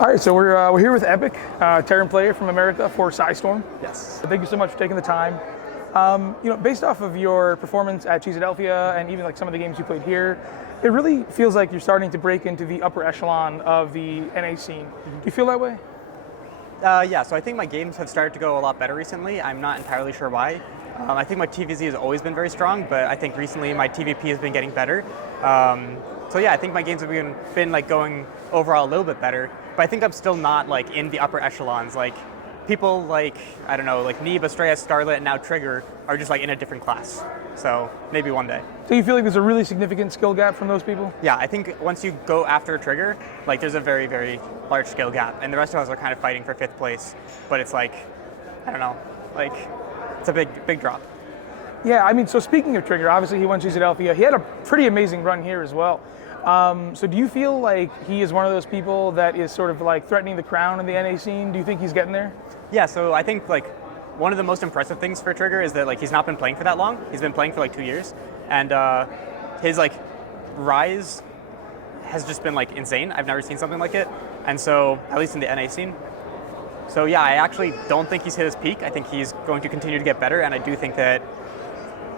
All right, so we're here with Epic, Terran player from America for Storm. Yes. Thank you so much for taking the time. Based off of your performance at Philadelphia and even like some of the games you played here, it really feels like you're starting to break into the upper echelon of the NA scene. Do you feel that way? Yeah, so I think my games have started to go a lot better recently. I'm not entirely sure why. I think my TVZ has always been very strong, but I think recently my TVP has been getting better. So yeah, I think my games have been like going overall a little bit better, but I think I'm still not like in the upper echelons. Like people like, I don't know, like Neeb, Astrea, Scarlet, and now Trigger are just like in a different class. So maybe one day. So you feel like there's a really significant skill gap from those people? Yeah, I think once you go after a Trigger, like there's a very, very large skill gap, and the rest of us are kind of fighting for 5th place, but it's like, I don't know, like it's a big drop. Yeah, I mean, so speaking of Trigger, obviously he won Philadelphia. He had a pretty amazing run here as well. So do you feel like he is one of those people that is sort of like threatening the crown in the NA scene? Do you think he's getting there? Yeah, so I think like one of the most impressive things for Trigger is that like he's not been playing for that long. He's been playing for like 2 years, and his like rise has just been like insane. I've never seen something like it, and so at least in the NA scene. So yeah, I actually don't think he's hit his peak. I think he's going to continue to get better, and I do think that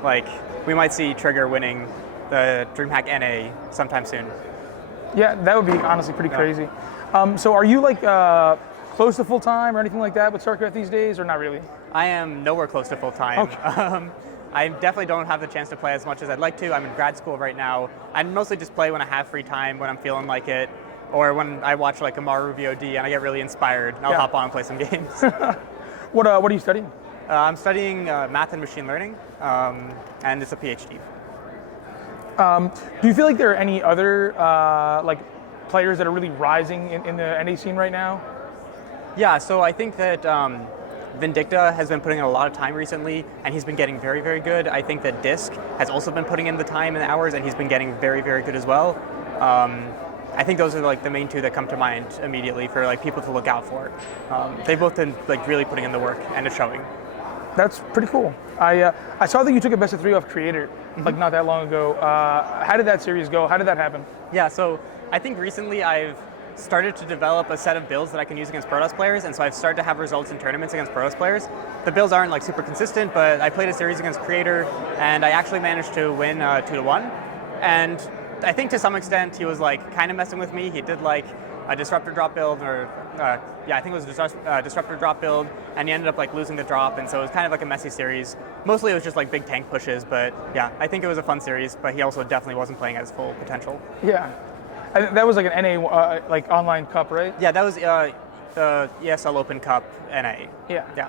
like we might see Trigger winning the DreamHack NA sometime soon. Yeah, that would be honestly pretty crazy. So are you like close to full time or anything like that with StarCraft these days, or not really? I am nowhere close to full time. Okay. I definitely don't have the chance to play as much as I'd like to. I'm in grad school right now. I mostly just play when I have free time, when I'm feeling like it, or when I watch like a Maru VOD and I get really inspired, and I'll hop on and play some games. What are you studying? I'm studying math and machine learning, and it's a PhD. Do you feel like there are any other like players that are really rising in the NA scene right now? Yeah, so I think that Vindicta has been putting in a lot of time recently, and he's been getting very, very good. I think that Disc has also been putting in the time and the hours, and he's been getting very, very good as well. I think those are like the main two that come to mind immediately for like people to look out for. They've both been like really putting in the work, and it's showing. That's pretty cool. I saw that you took a best of 3 off Creator like not that long ago. How did that series go? How did that happen? Yeah, so I think recently I've started to develop a set of builds that I can use against Protoss players, and so I've started to have results in tournaments against Protoss players. The builds aren't like super consistent, but I played a series against Creator, and I actually managed to win 2-1. And I think to some extent he was like kind of messing with me. He did like a disruptor drop build, or I think it was a disruptor drop build, and he ended up like losing the drop, and so it was kind of like a messy series. Mostly it was just like big tank pushes, but yeah, I think it was a fun series, but he also definitely wasn't playing at his full potential. Yeah, that was like an NA like online cup, right? Yeah, that was the ESL Open Cup NA. Yeah.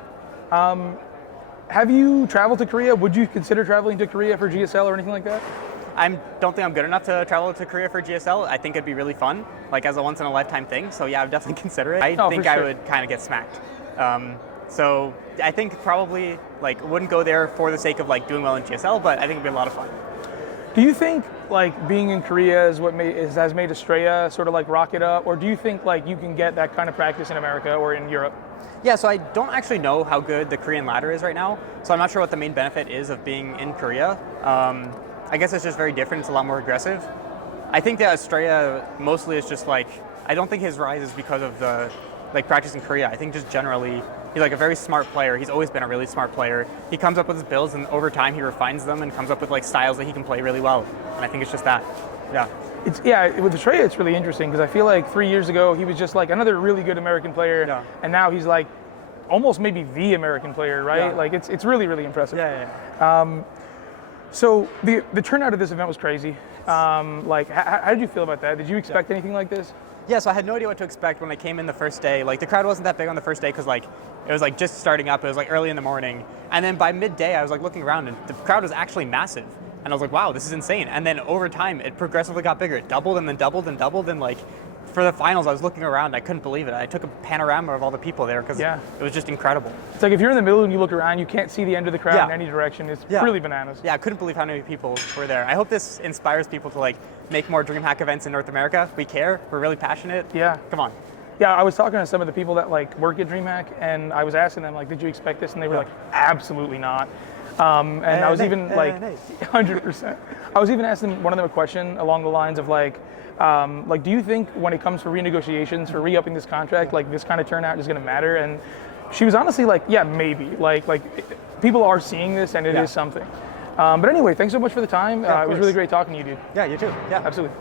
Have you traveled to Korea? Would you consider traveling to Korea for GSL or anything like that? I don't think I'm good enough to travel to Korea for GSL. I think it'd be really fun, like as a once-in-a-lifetime thing. So yeah, I would definitely consider it. I think I would kind of get smacked. So I think probably like wouldn't go there for the sake of like doing well in GSL, but I think it'd be a lot of fun. Do you think like being in Korea is what has made Astrea sort of like rocket up, or do you think like you can get that kind of practice in America or in Europe? Yeah, so I don't actually know how good the Korean ladder is right now, so I'm not sure what the main benefit is of being in Korea. I guess it's just very different. It's a lot more aggressive. I think that Astrea mostly is just like, I don't think his rise is because of the like practice in Korea. I think just generally he's like a very smart player. He's always been a really smart player. He comes up with his builds, and over time he refines them and comes up with like styles that he can play really well. And I think it's just that. Yeah. With Astrea it's really interesting because I feel like 3 years ago he was just like another really good American player, and now he's like almost maybe the American player, right? Yeah. Like it's really, really impressive. Yeah. So the turnout of this event was crazy. Like, how did you feel about that? Did you expect anything like this? Yeah, so I had no idea what to expect when I came in the first day. Like the crowd wasn't that big on the first day because like it was like just starting up. It was like early in the morning, and then by midday I was like looking around, and the crowd was actually massive. And I was like, wow, this is insane. And then over time it progressively got bigger. It doubled and then doubled and doubled, and like for the finals I was looking around, I couldn't believe it. I took a panorama of all the people there because it was just incredible. It's like if you're in the middle and you look around, you can't see the end of the crowd in any direction. It's really bananas. Yeah, I couldn't believe how many people were there. I hope this inspires people to like make more DreamHack events in North America. We care. We're really passionate. Yeah. Come on. Yeah, I was talking to some of the people that like work at DreamHack, and I was asking them like, did you expect this? And they were like, absolutely not. And I was Nay, even like, nay. 100%. I was even asking one of them a question along the lines of like, do you think when it comes to renegotiations for re-upping this contract, like this kind of turnout is going to matter? And she was honestly like, yeah, maybe. Like people are seeing this, and it is something. But anyway, thanks so much for the time. It was really great talking to you, dude. Yeah, you too. Yeah. Absolutely.